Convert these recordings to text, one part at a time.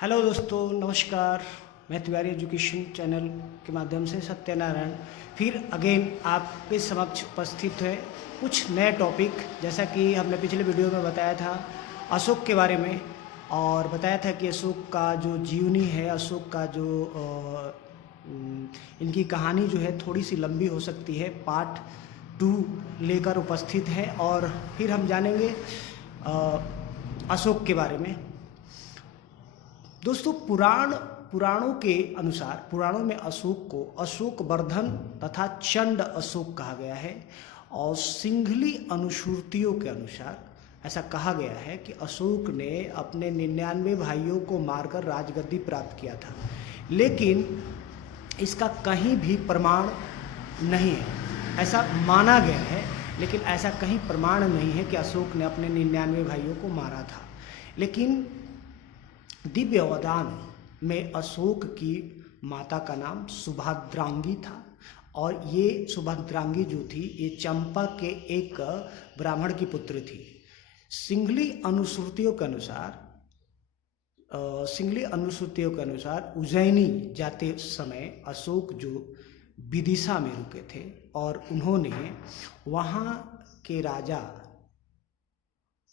Hello दोस्तों, नमस्कार। मैं तिवारी एजुकेशन चैनल के माध्यम से सत्यनारायण फिर अगेन आपके समक्ष उपस्थित है कुछ नए टॉपिक। जैसा कि हमने पिछले वीडियो में बताया था अशोक के बारे में, और बताया था कि अशोक का जो जीवनी है, अशोक का जो इनकी कहानी जो है थोड़ी सी लंबी हो सकती है। पार्ट 2 लेकर उपस्थित है और फिर हम जानेंगे अशोक के बारे में। दोस्तों, पुराणों के अनुसार, पुराणों में अशोक को अशोक वर्धन तथा चंड अशोक कहा गया है, और सिंघली अनुश्रुतियों के अनुसार ऐसा कहा गया है कि अशोक ने अपने 99 भाइयों को मारकर राजगद्दी प्राप्त किया था। लेकिन इसका कहीं भी प्रमाण नहीं है। ऐसा माना गया है, लेकिन ऐसा कहीं प्रमाण नहीं है कि अशोक ने अपने 99 भाइयों को मारा था। लेकिन दिव्य अवदान में अशोक की माता का नाम सुभद्रांगी था, और ये सुभद्रांगी जो थी ये चंपा के एक ब्राह्मण की पुत्री थी। सिंघली अनुश्रुतियों के अनुसार उज्जैनी जाते समय अशोक जो विदिशा में रुके थे, और उन्होंने वहाँ के राजा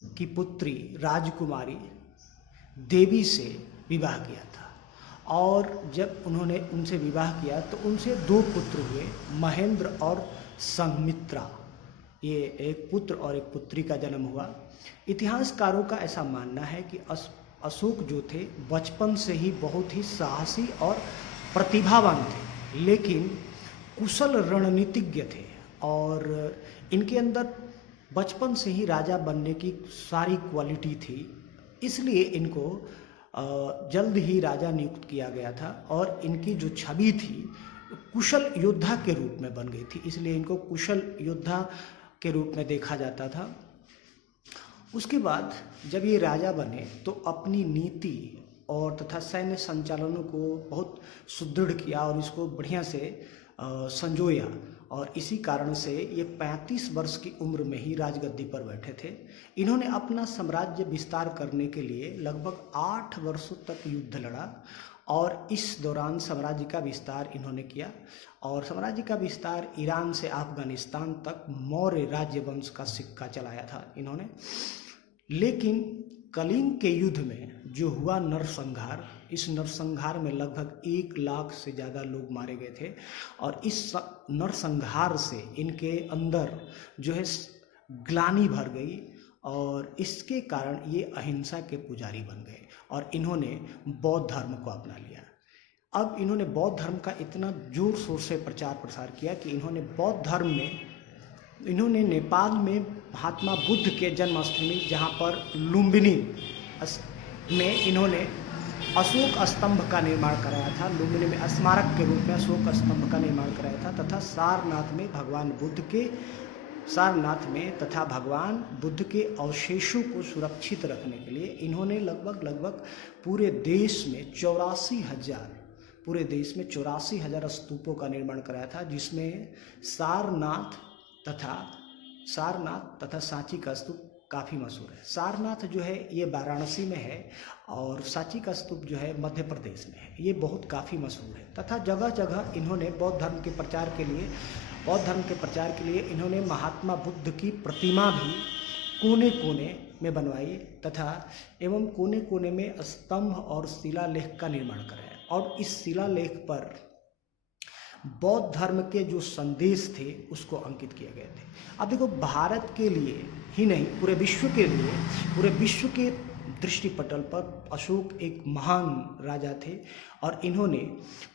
की पुत्री राजकुमारी देवी से विवाह किया था। और जब उन्होंने उनसे विवाह किया तो उनसे 2 पुत्र हुए, महेंद्र और संघमित्रा। ये एक पुत्र और एक पुत्री का जन्म हुआ। इतिहासकारों का ऐसा मानना है कि अशोक जो थे बचपन से ही बहुत ही साहसी और प्रतिभावान थे, लेकिन कुशल रणनीतिज्ञ थे, और इनके अंदर बचपन से ही राजा बनने की सारी क्वालिटी थी। इसलिए इनको जल्द ही राजा नियुक्त किया गया था, और इनकी जो छवि थी कुशल योद्धा के रूप में बन गई थी, इसलिए इनको कुशल योद्धा के रूप में देखा जाता था। उसके बाद जब ये राजा बने तो अपनी नीति और तथा सैन्य संचालनों को बहुत सुदृढ़ किया और इसको बढ़िया से संजोया, और इसी कारण से ये 35 वर्ष की उम्र में ही राजगद्दी पर बैठे थे। इन्होंने अपना साम्राज्य विस्तार करने के लिए लगभग 8 वर्षों तक युद्ध लड़ा, और इस दौरान साम्राज्य का विस्तार इन्होंने किया, और साम्राज्य का विस्तार ईरान से अफगानिस्तान तक मौर्य राज्य वंश का सिक्का चलाया था इन्होंने। लेकिन कलिंग के युद्ध में जो हुआ नरसंहार, इस नरसंहार में लगभग 1 लाख से ज़्यादा लोग मारे गए थे, और इस नरसंहार से इनके अंदर जो है ग्लानि भर गई, और इसके कारण ये अहिंसा के पुजारी बन गए, और इन्होंने बौद्ध धर्म को अपना लिया। अब इन्होंने बौद्ध धर्म का इतना जोर शोर से प्रचार प्रसार किया कि इन्होंने बौद्ध धर्म में नेपाल में महात्मा बुद्ध के जन्मस्थली, जहाँ पर लुम्बिनी में इन्होंने अशोक स्तंभ का निर्माण कराया था। लुम्बिनी में स्मारक के रूप में अशोक स्तंभ का निर्माण कराया था, तथा सारनाथ में तथा भगवान बुद्ध के अवशेषों को सुरक्षित रखने के लिए इन्होंने लगभग पूरे देश में 84,000 स्तूपों का निर्माण कराया था, जिसमें सारनाथ तथा सांची का स्तूप काफ़ी मशहूर है। सारनाथ जो है ये वाराणसी में है, और सांची का स्तूप जो है मध्य प्रदेश में है। ये बहुत काफ़ी मशहूर है, तथा जगह जगह इन्होंने बौद्ध धर्म के प्रचार के लिए इन्होंने महात्मा बुद्ध की प्रतिमा भी कोने कोने में बनवाई, तथा एवं कोने कोने में स्तंभ और शिलालेख का निर्माण कराया, और इस शिलालेख पर बौद्ध धर्म के जो संदेश थे उसको अंकित किए गए थे। अब देखो, भारत के लिए ही नहीं, पूरे विश्व के दृष्टिपटल पर अशोक एक महान राजा थे, और इन्होंने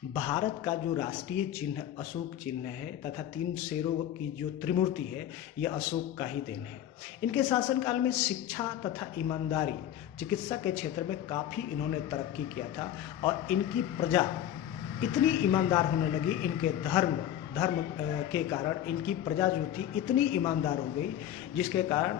भारत का जो राष्ट्रीय चिन्ह अशोक चिन्ह है, तथा 3 शेरों की जो त्रिमूर्ति है, यह अशोक का ही देन है। इनके शासनकाल में शिक्षा तथा ईमानदारी, चिकित्सा के क्षेत्र में काफ़ी इन्होंने तरक्की किया था, और इनकी प्रजा इतनी ईमानदार होने लगी, इनके धर्म के कारण इनकी प्रजा जो थी इतनी ईमानदार हो गई, जिसके कारण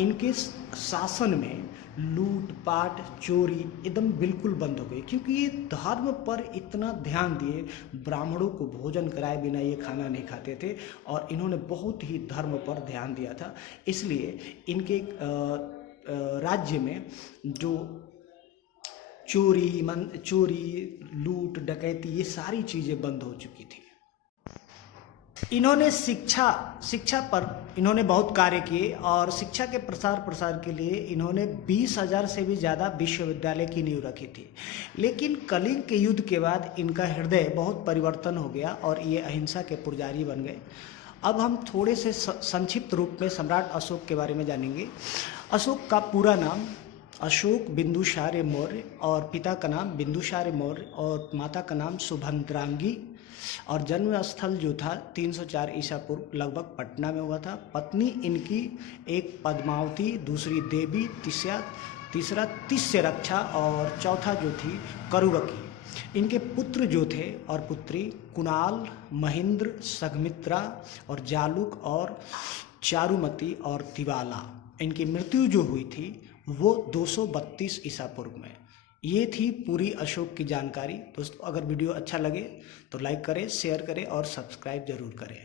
इनके शासन में लूटपाट चोरी एकदम बिल्कुल बंद हो गई, क्योंकि ये धर्म पर इतना ध्यान दिए। ब्राह्मणों को भोजन कराए बिना ये खाना नहीं खाते थे, और इन्होंने बहुत ही धर्म पर ध्यान दिया था। इसलिए इनके राज्य में जो चोरी, लूट, डकैती, ये सारी चीज़ें बंद हो चुकी थी। इन्होंने शिक्षा पर इन्होंने बहुत कार्य किए और शिक्षा के प्रसार के लिए इन्होंने 20,000 से भी ज़्यादा विश्वविद्यालय की नींव रखी थी। लेकिन कलिंग के युद्ध के बाद इनका हृदय बहुत परिवर्तन हो गया और ये अहिंसा के पुजारी बन गए। अब हम थोड़े से संक्षिप्त रूप में सम्राट अशोक के बारे में जानेंगे। अशोक का पूरा नाम अशोक बिंदुसार मौर्य और पिता का नाम बिंदुसार मौर्य और माता का नाम सुभद्रांगी और जन्म स्थल जो था 304 ईसा पूर्व लगभग पटना में हुआ था। पत्नी इनकी एक पद्मावती, दूसरी देवी, तीसरा तिस्यरक्षा और चौथा जो थी करुवकी। इनके पुत्र जो थे और पुत्री कुणाल, महेंद्र, सघमित्रा और जालुक और चारुमती और तिवाला। इनकी मृत्यु जो हुई थी वो 232 ईसा पूर्व में। ये थी पूरी अशोक की जानकारी। दोस्तों, अगर वीडियो अच्छा लगे तो लाइक करें, शेयर करें और सब्सक्राइब जरूर करें।